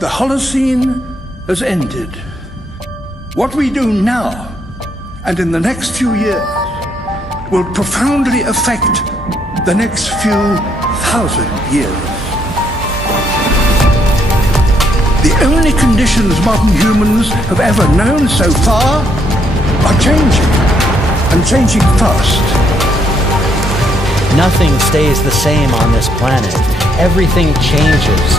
The Holocene has ended. What we do now and in the next few years will profoundly affect the next few thousand years. The only conditions modern humans have ever known so far are changing, and changing fast. Nothing stays the same on this planet. Everything changes.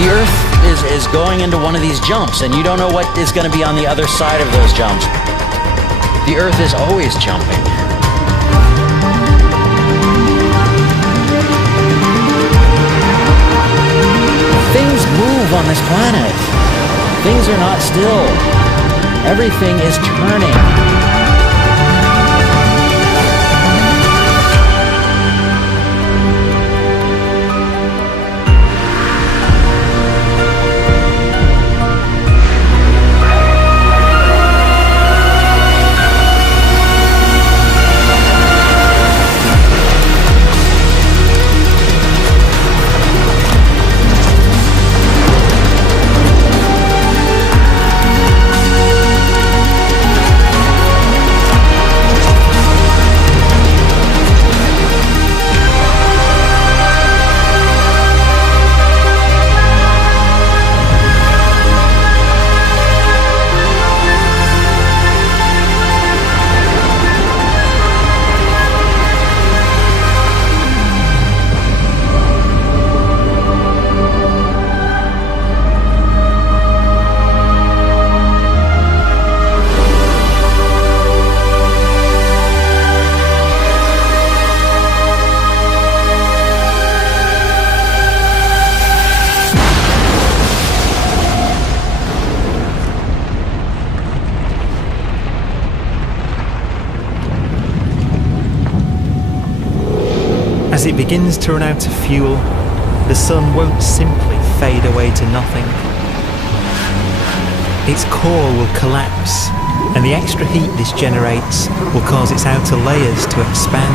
The Earth is going into one of these jumps, and you don't know what is going to be on the other side of those jumps. The Earth is always jumping. Things move on this planet. Things are not still. Everything is turning. As it begins to run out of fuel, the sun won't simply fade away to nothing. Its core will collapse, and the extra heat this generates will cause its outer layers to expand.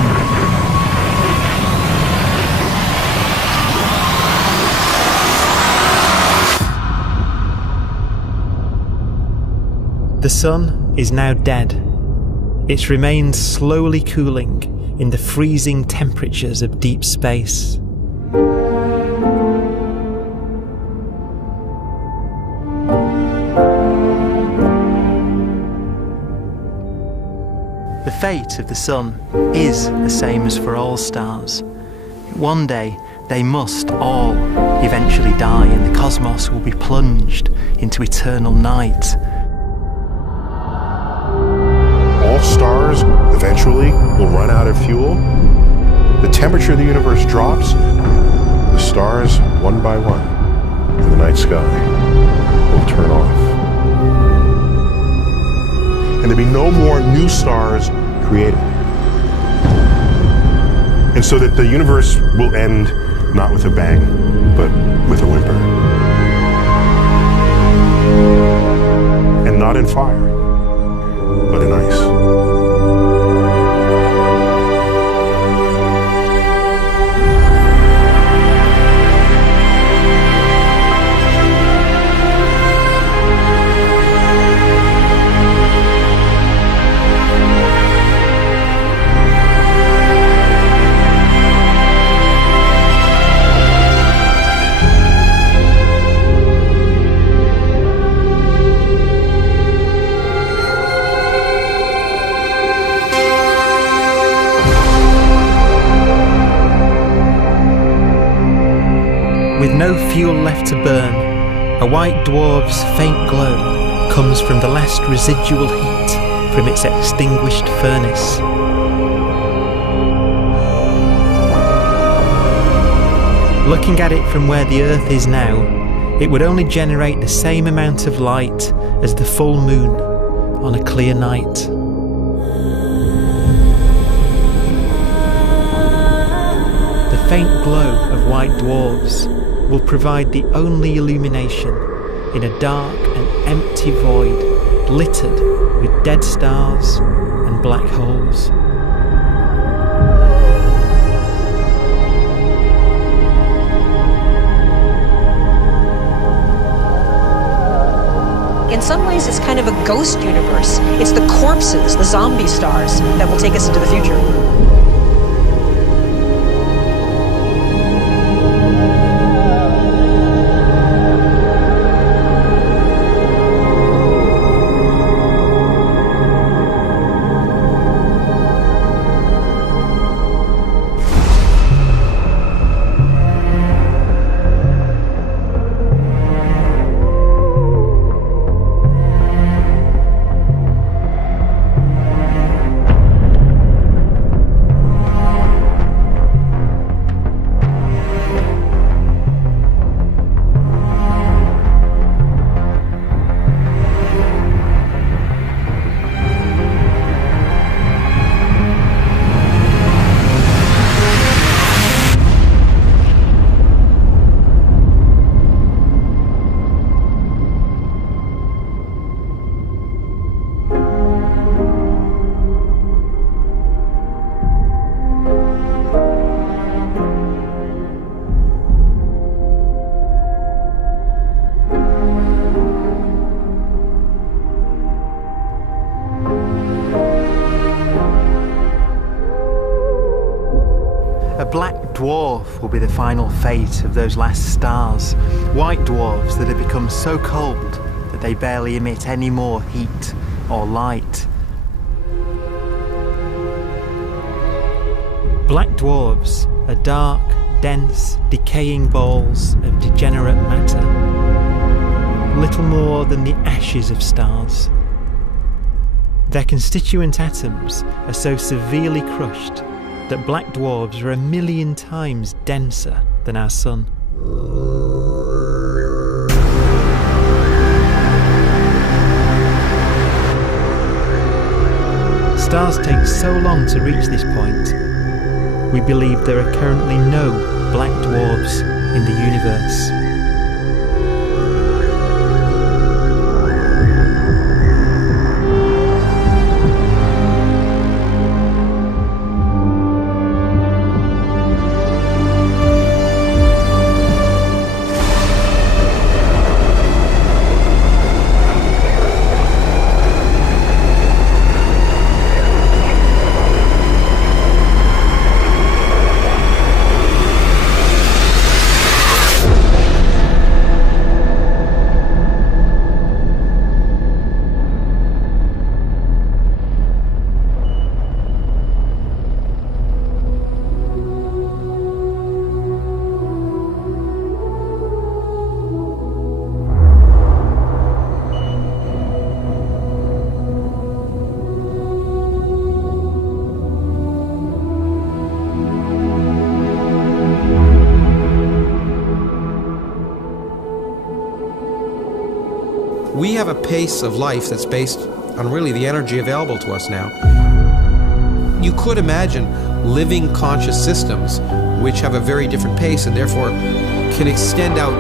The sun is now dead. Its remains slowly cooling in the freezing temperatures of deep space. The fate of the sun is the same as for all stars. One day they must all eventually die, and the cosmos will be plunged into eternal night. All stars eventually will run out of fuel. The temperature of the universe drops. The stars, one by one, in the night sky, will turn off. And there'll be no more new stars created. And so that the universe will end not with a bang, but with a whimper. And not in fire, but in ice. With no fuel left to burn, a white dwarf's faint glow comes from the last residual heat from its extinguished furnace. Looking at it from where the Earth is now, it would only generate the same amount of light as the full moon on a clear night. The faint glow of white dwarfs will provide the only illumination in a dark and empty void littered with dead stars and black holes. ways, it's kind of a ghost universe. It's the corpses, the zombie stars, that will take us into the future. A black dwarf will be the final fate of those last stars. White dwarfs that have become so cold that they barely emit any more heat or light. Black dwarfs are dark, dense, decaying balls of degenerate matter, little more than the ashes of stars. Their constituent atoms are so severely crushed that black dwarfs are 1,000,000 times denser than our sun. Stars take so long to reach this point, we believe there are currently no black dwarfs in the universe. We have a pace of life that's based on really the energy available to us now. You could imagine living conscious systems which have a very different pace and therefore can extend out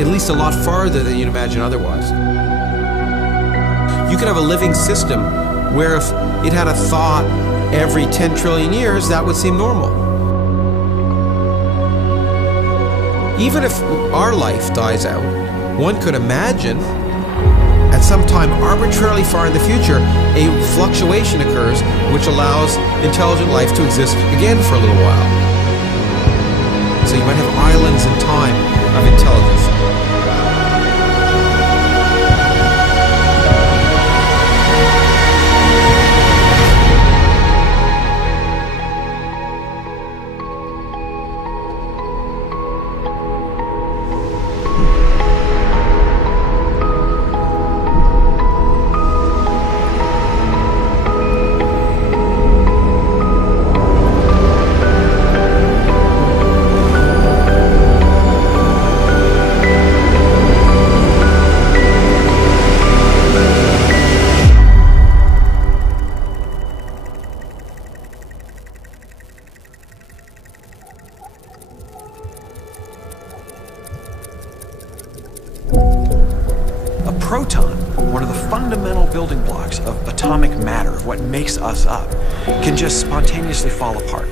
at least a lot farther than you'd imagine otherwise. You could have a living system where if it had a thought every 10 trillion years, that would seem normal. Even if our life dies out, one could imagine at some time arbitrarily far in the future, a fluctuation occurs which allows intelligent life to exist again for a little while. So you might have islands in time of intelligence. Proton, one of the fundamental building blocks of atomic matter, of what makes us up, can just spontaneously fall apart.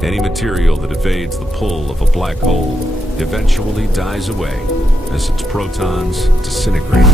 Any material that evades the pull of a black hole eventually dies away as its protons disintegrate.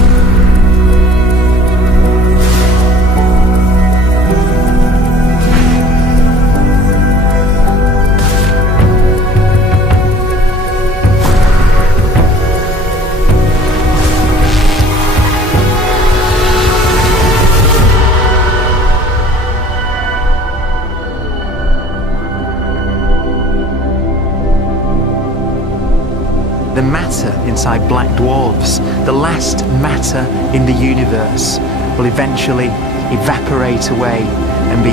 The matter inside black dwarfs, the last matter in the universe, will eventually evaporate away and be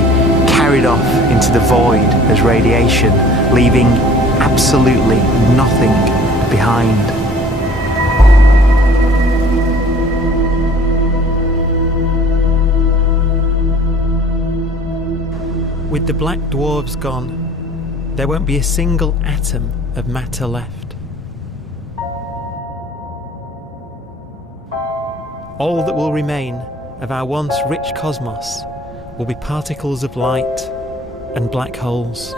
carried off into the void as radiation, leaving absolutely nothing behind. With the black dwarfs gone, there won't be a single atom of matter left. All that will remain of our once rich cosmos will be particles of light and black holes.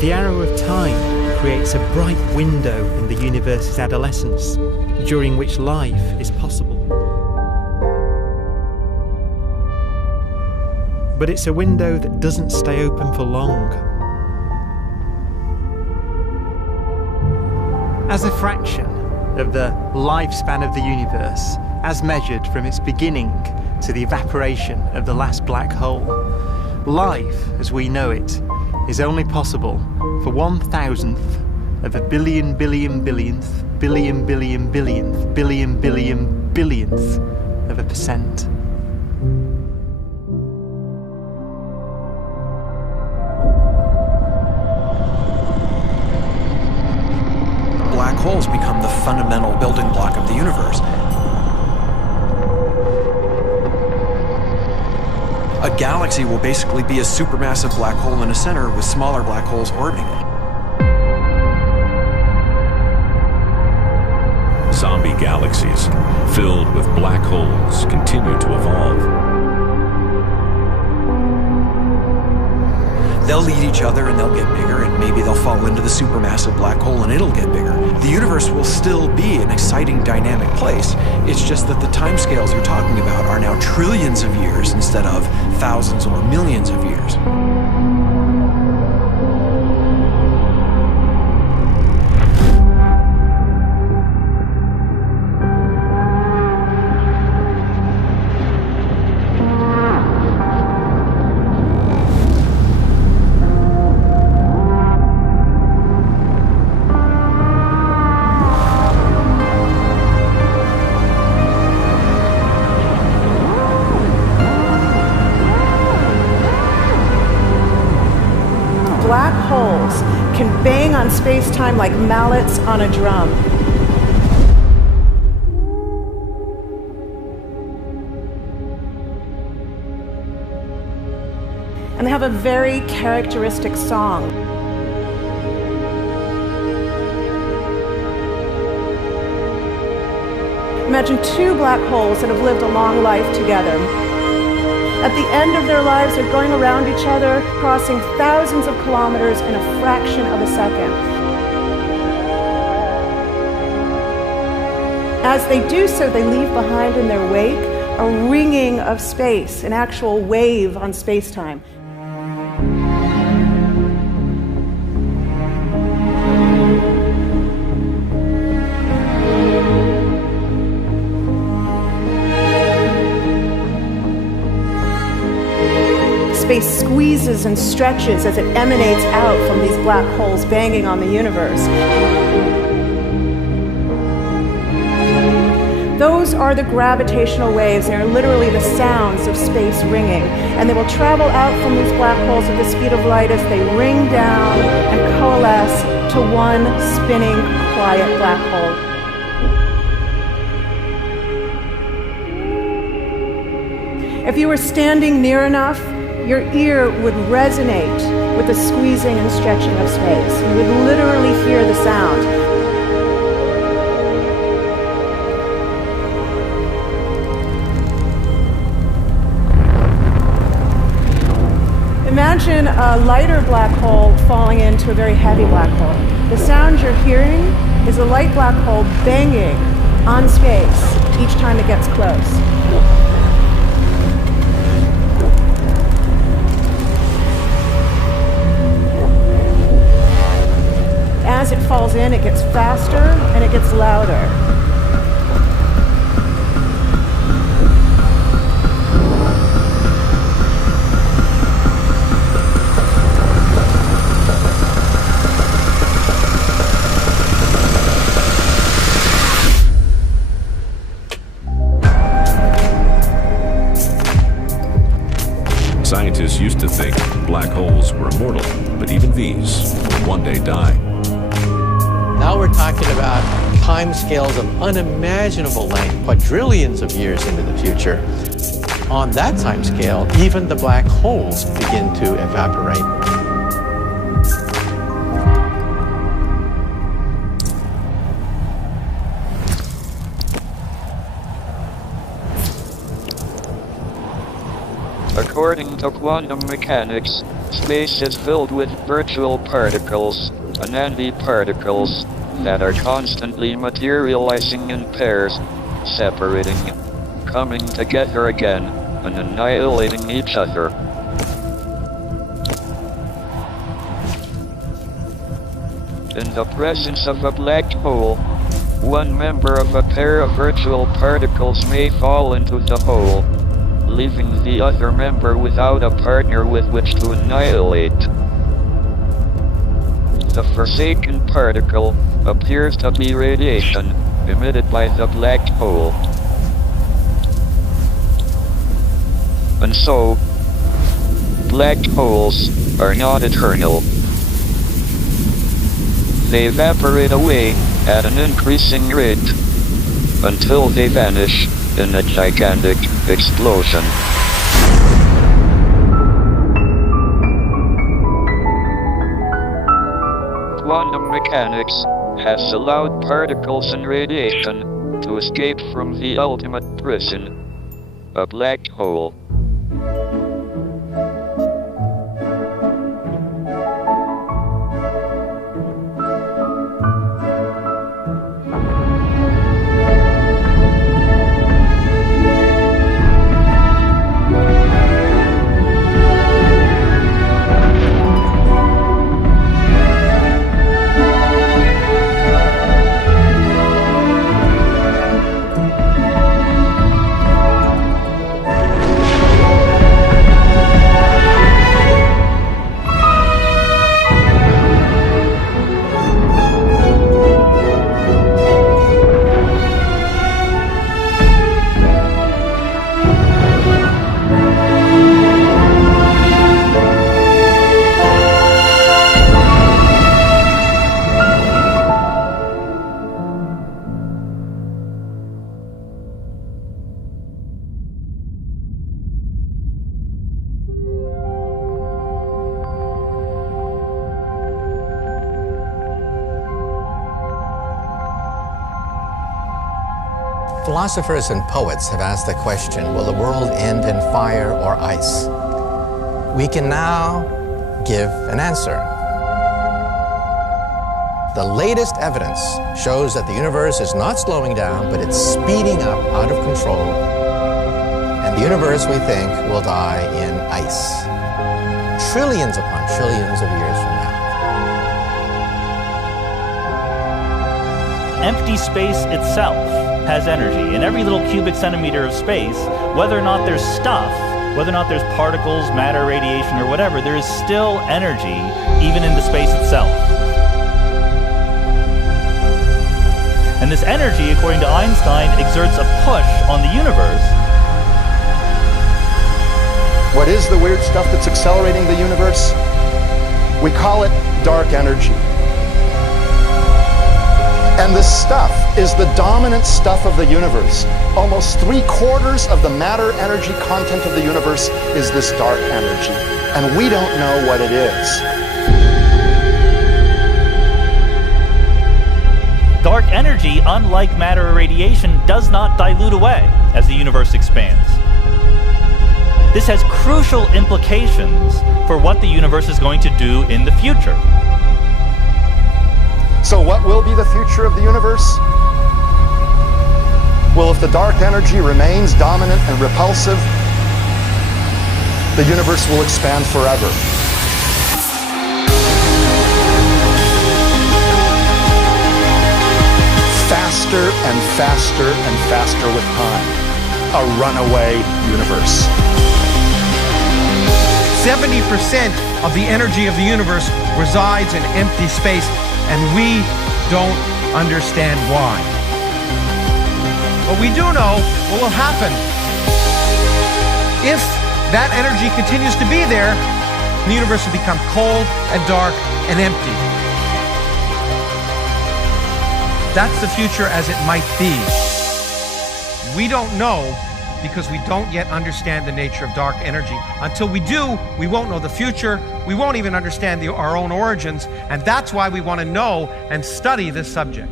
The arrow of time creates a bright window in the universe's adolescence, during which life is possible. But it's a window that doesn't stay open for long. As a fraction of the lifespan of the universe, as measured from its beginning to the evaporation of the last black hole, life, as we know it, is only possible for 1,000th of a billion billionth billion billion billionth billion billion billionth of a percent. Black holes become the fundamental building block of the universe. A galaxy will basically be a supermassive black hole in a center with smaller black holes orbiting it. Zombie galaxies filled with black holes continue to evolve. They'll eat each other and they'll get bigger, and maybe they'll fall into the supermassive black hole and it'll get bigger. The universe will still be an exciting, dynamic place. It's just that the timescales you're talking about are now trillions of years instead of thousands or millions of years. Black holes can bang on space-time like mallets on a drum. And they have a very characteristic song. Imagine two black holes that have lived a long life together. At the end of their lives, they're going around each other, crossing thousands of kilometers in a fraction of a second. As they do so, they leave behind in their wake a ringing of space, an actual wave on space-time. squeezes and stretches as it emanates out from these black holes banging on the universe. Those are the gravitational waves. They are literally the sounds of space ringing. And they will travel out from these black holes at the speed of light as they ring down and coalesce to one spinning, quiet black hole. If you were standing near enough, your ear would resonate with the squeezing and stretching of space. You would literally hear the sound. Imagine a lighter black hole falling into a very heavy black hole. The sound you're hearing is a light black hole banging on space each time it gets close. As it falls in, it gets faster and it gets louder. Scientists used to think black holes were immortal, but even these will one day die. Now we're talking about timescales of unimaginable length, quadrillions of years into the future. On that timescale, even the black holes begin to evaporate. According to quantum mechanics, space is filled with virtual particles, antiparticles, that are constantly materializing in pairs, separating, coming together again, and annihilating each other. In the presence of a black hole, one member of a pair of virtual particles may fall into the hole, leaving the other member without a partner with which to annihilate. The forsaken particle appears to be radiation emitted by the black hole. And so, black holes are not eternal. They evaporate away at an increasing rate until they vanish in a gigantic explosion. Quantum mechanics has allowed particles and radiation to escape from the ultimate prison, a black hole. Philosophers and poets have asked the question, will the world end in fire or ice? We can now give an answer. The latest evidence shows that the universe is not slowing down, but it's speeding up out of control. And the universe, we think, will die in ice. Trillions upon trillions of years from now. Empty space itself has energy. In every little cubic centimeter of space, whether or not there's stuff whether or not there's particles, matter, radiation, or whatever, there is still energy even in the space itself. And this energy, according to Einstein, exerts a push on the universe. What is the weird stuff that's accelerating the universe? We call it dark energy. And this stuff is the dominant stuff of the universe. Almost 3/4 of the matter-energy content of the universe is this dark energy. And we don't know what it is. Dark energy, unlike matter or radiation, does not dilute away as the universe expands. This has crucial implications for what the universe is going to do in the future. So what will be the future of the universe? Well, if the dark energy remains dominant and repulsive, the universe will expand forever. Faster and faster and faster with time. A runaway universe. 70% of the energy of the universe resides in empty space, and we don't understand why. But we do know what will happen. If that energy continues to be there, the universe will become cold and dark and empty. That's the future as it might be. We don't know because we don't yet understand the nature of dark energy. Until we do, we won't know the future. We won't even understand our own origins. And that's why we want to know and study this subject.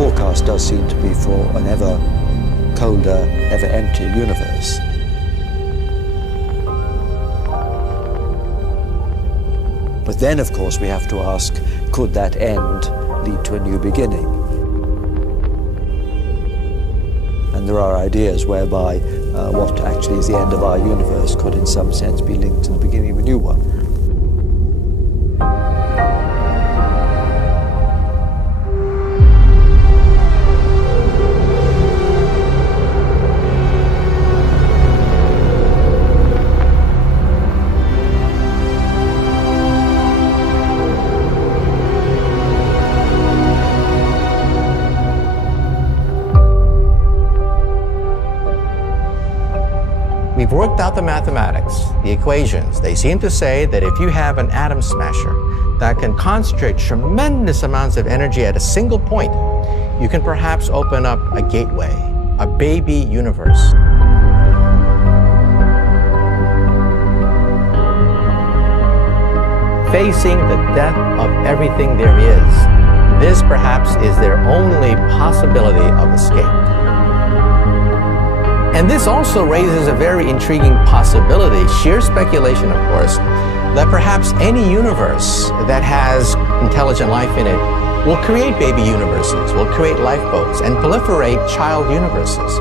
forecast does seem to be for an ever colder, ever emptier universe. But then, of course, we have to ask, could that end lead to a new beginning? And there are ideas whereby what actually is the end of our universe could in some sense be linked to the beginning of a new one. We've worked out the mathematics, the equations. They seem to say that if you have an atom smasher that can concentrate tremendous amounts of energy at a single point, you can perhaps open up a gateway, a baby universe. Facing the death of everything there is, this perhaps is their only possibility of escape. And this also raises a very intriguing possibility, sheer speculation of course, that perhaps any universe that has intelligent life in it will create baby universes, will create lifeboats, and proliferate child universes.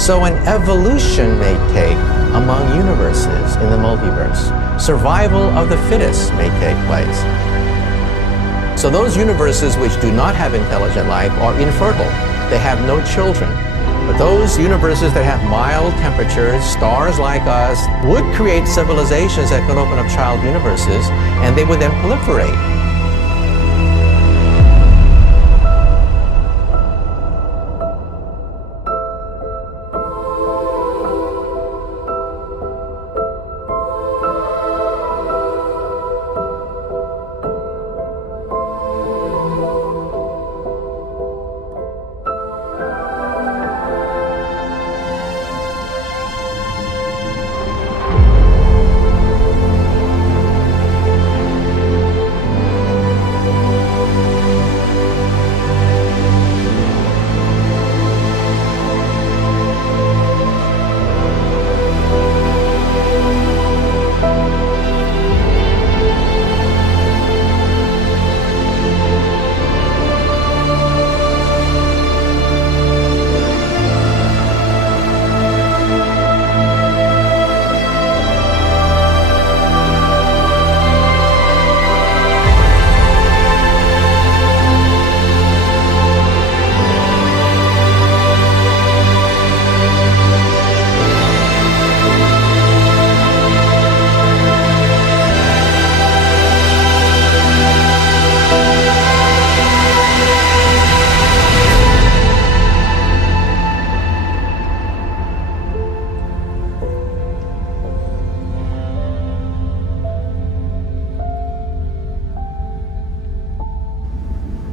So an evolution may take among universes in the multiverse. Survival of the fittest may take place. So those universes which do not have intelligent life are infertile. They have no children. But those universes that have mild temperatures, stars like us, would create civilizations that could open up child universes, and they would then proliferate.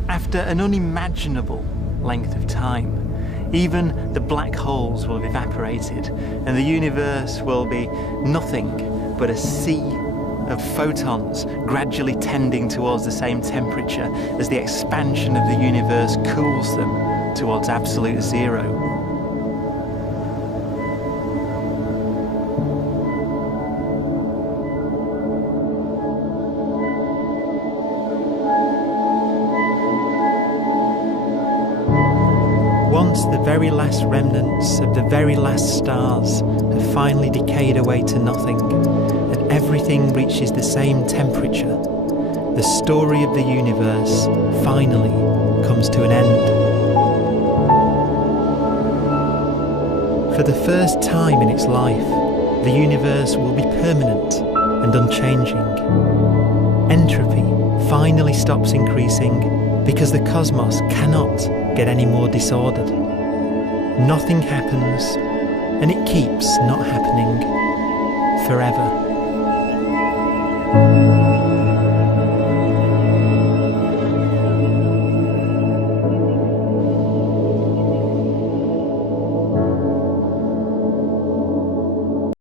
After an unimaginable length of time, even the black holes will have evaporated and the universe will be nothing but a sea of photons gradually tending towards the same temperature as the expansion of the universe cools them towards absolute zero. Once the very last remnants of the very last stars have finally decayed away to nothing, and everything reaches the same temperature, the story of the universe finally comes to an end. For the first time in its life, the universe will be permanent and unchanging. Entropy finally stops increasing because the cosmos cannot get any more disordered. Nothing happens, and it keeps not happening forever.